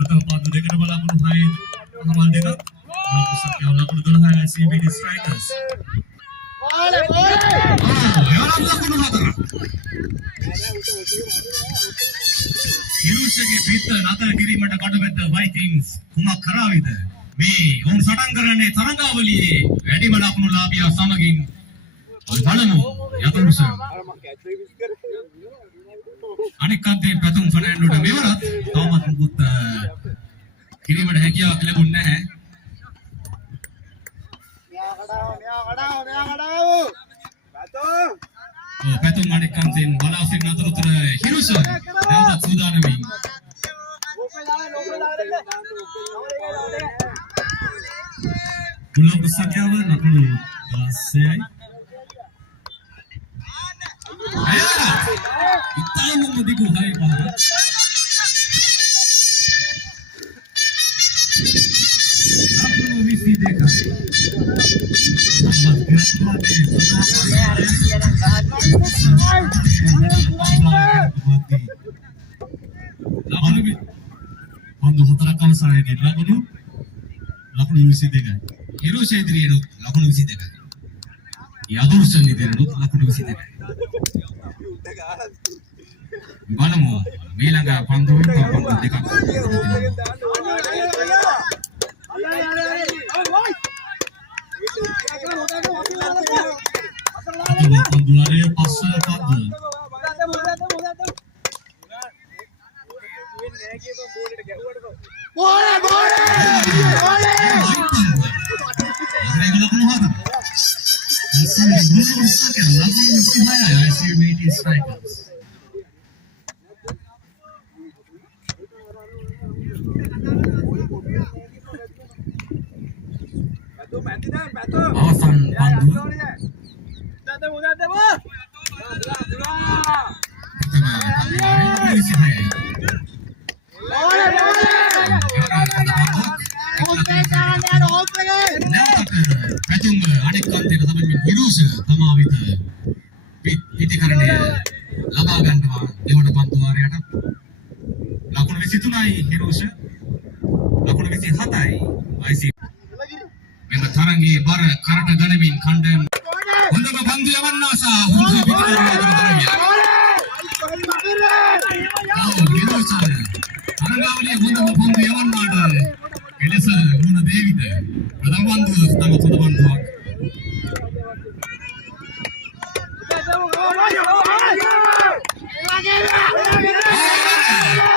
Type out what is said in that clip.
Betul pandu dekat balapan hai amal dekat. Lalu sekian lapan 12 CBD Strikers. Yang lapan hatra. Hirusage පිට නතර කිරීමට කටබැද්ද Vikings කුමක් කරාවිද මේ ඔවුන් සටන් කරන්නේ තරඟාවලියේ වැඩිම ලකුණු ලාභියා සමගින් බලමු යතුරුස අනෙක් අතේ පැතුම් ෆර්නැන්ඩෝට මෙවරත් තාමත් මුකුත් කිරීමට හැකියාවක් ලැබුණේ නැහැ පැතුම් අනෙක් අතෙන් බලා සිටින අතරතුර හිරුස නැවතත් සූදානම්යි Pulau Besakyawa ලකුණු 16යි ඉතාලම දිගු හයි පහ ලකුණු 22යි Pandu hatarak අවසානයේදී ලකුණු 22යි. හිරුෂ ඉදිරියට ලකුණු 22යි. යදුර්ෂන් ඉදිරියට ලකුණු 22යි. බලමු ඊළඟ පන්දු දෙකක්. පන්දුලාරේ පස්ස පන්දු. Awesome pandu. පැතුම් අනෙක් අන්තයට තමයි හිරුස තමාවිත පිටිකරණය ලබා ගන්නවා දෙවන පන්දු වාරයට ලකුණු 23යි හිරුස ලකුණු 27යි IC මෙම තරගයේ බර කරට ගනිමින් කණ්ඩායම හොඳම පන්දු යවන්නාසා හොඳ හිරුස තරගාවලියේ හොඳම පන්දු යවන්නාට එලෙස මුණ දේවිද ප්‍රථම පන්දුව තම සුද පන්දුවක්